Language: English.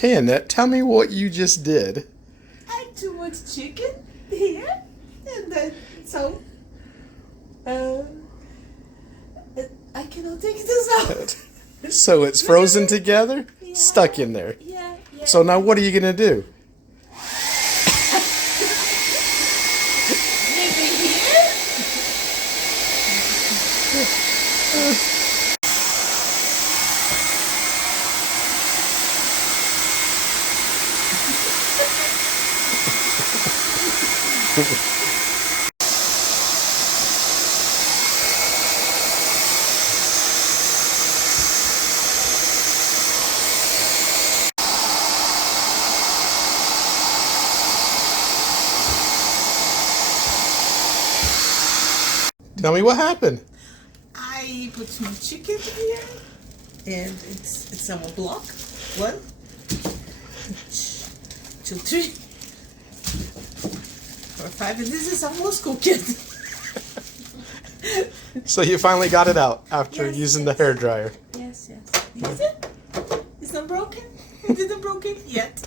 Okay, Annette, tell me what you just did. I had too much chicken here, and then so I cannot take this out. So it's frozen together? Yeah. Stuck in there. Yeah. So now what are you going to do? Maybe here. Tell me what happened. I put some chicken here, and it's on a block. 1, 2, 3, 4, 5, and this is almost cooked. So you finally got it out after Yes, using yes. the hairdryer. Yes. Is it? It's not broken? It didn't broken yet.